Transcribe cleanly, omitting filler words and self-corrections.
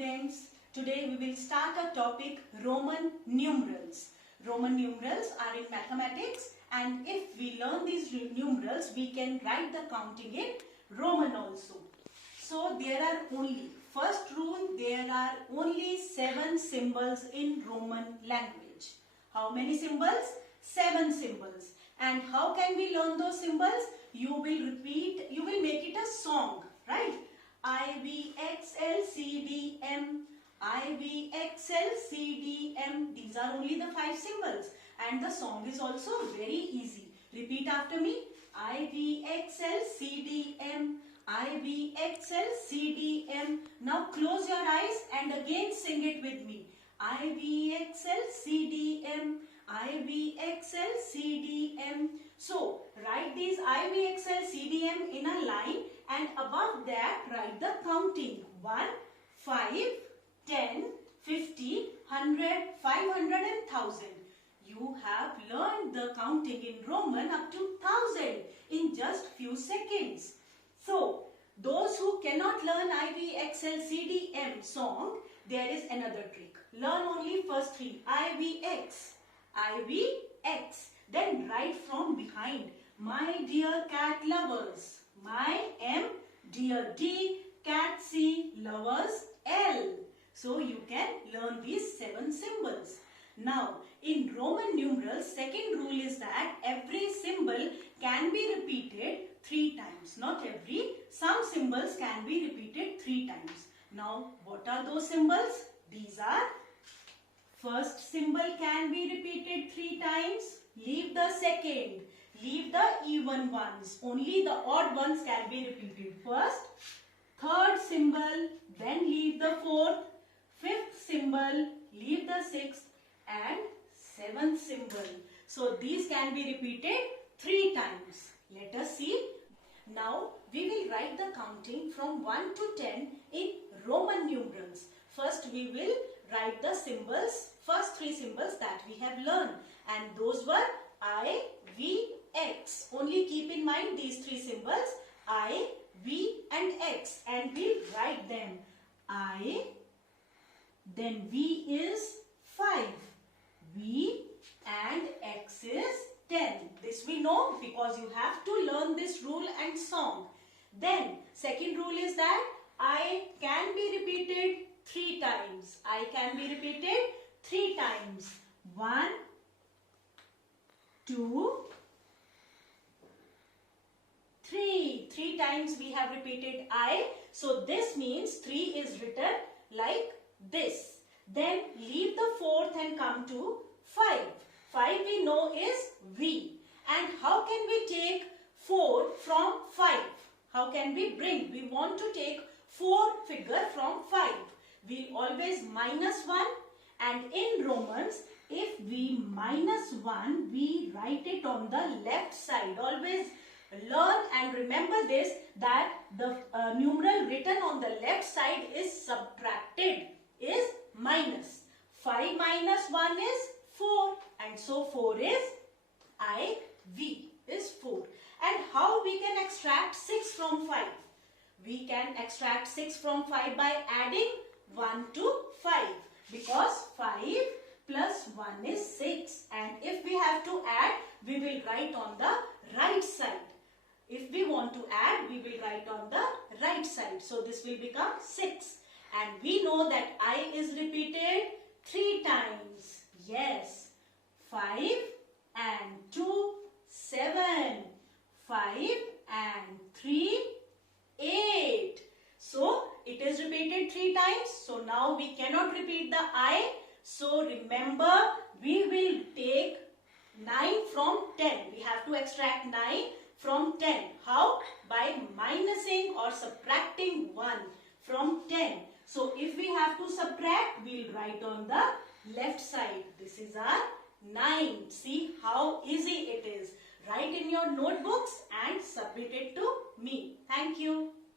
students. Today we will start a topic Roman numerals. Roman numerals are in mathematics, and if we learn these numerals, we can write the counting in Roman also. So there are only, first rule, there are only 7 symbols in Roman language. How many symbols? 7 symbols. And how can we learn those symbols? You will repeat, you will make it a song, right? I, V, X, L, C, D, M. I, V, X, L, C, D, M. These are only the 5 symbols. And the song is also very easy. Repeat after me. I, V, X, L, C, D, M. I, V, X, L, C, D, M. Now close your eyes and again sing it with me. I, V, X, L, C, D, M. I, V, X, L, C, D, M. So, write these I, V, X, L, C, D, M in a line, and above that write the counting. 1, 5, 10, 50, 100, 500 and 1000. You have learned the counting in Roman up to 1000 in just few seconds. So, those who cannot learn I, V, X, L, C, D, M song, there is another trick. Learn only first 3. I, V, X. I, V, X. Then write from behind. My dear cat lovers. My M, dear D, cat C, lovers L. So you can learn these 7 symbols. Now in Roman numerals, second rule is that every symbol can be repeated 3 times. Not every. Some symbols can be repeated 3 times. Now what are those symbols? These are: first symbol can be repeated 3 times. Leave the second. Leave the even ones. Only the odd ones can be repeated first. Third symbol. Then leave the fourth. Fifth symbol. Leave the sixth. And seventh symbol. So these can be repeated 3 times. Let us see. Now we will write the counting from 1 to 10 in Roman numerals. First we will write the symbols, first 3 symbols that we have learned, and those were I, V, X. Only keep in mind these 3 symbols, I, V and X, and we'll write them. I, then V is 5, V and X is 10. This we know because you have to learn this rule and song. Then second rule is that I can be repeated 3 times. I can be repeated 3 times. 1, 2, 3. 3 times we have repeated I. So this means 3 is written like this. Then leave the fourth and come to 5. 5 we know is V. And how can we take 4 from 5? How can we bring? We want to take 4 figure from 5. We always minus 1, and in Romans, if we minus 1, we write it on the left side. Always learn and remember this, that the numeral written on the left side is subtracted, is minus. 5 minus 1 is 4, and so 4 is I, V is 4. And how we can extract 6 from 5? We can extract 6 from 5 by adding 1 to 5, because 5 plus 1 is 6, and if we have to add, we will write on the right side. If we want to add, we will write on the right side. So this will become 6, and we know that I is repeated 3 times. Yes, 5 and 2, 7, 5 and 3, 8. So it is repeated 3 times. So now we cannot repeat the I. So remember, we will take 9 from 10. We have to extract 9 from 10. How? By minusing or subtracting 1 from 10. So if we have to subtract, we will write on the left side. This is our 9. See how easy it is. Write in your notebooks and submit it to me. Thank you.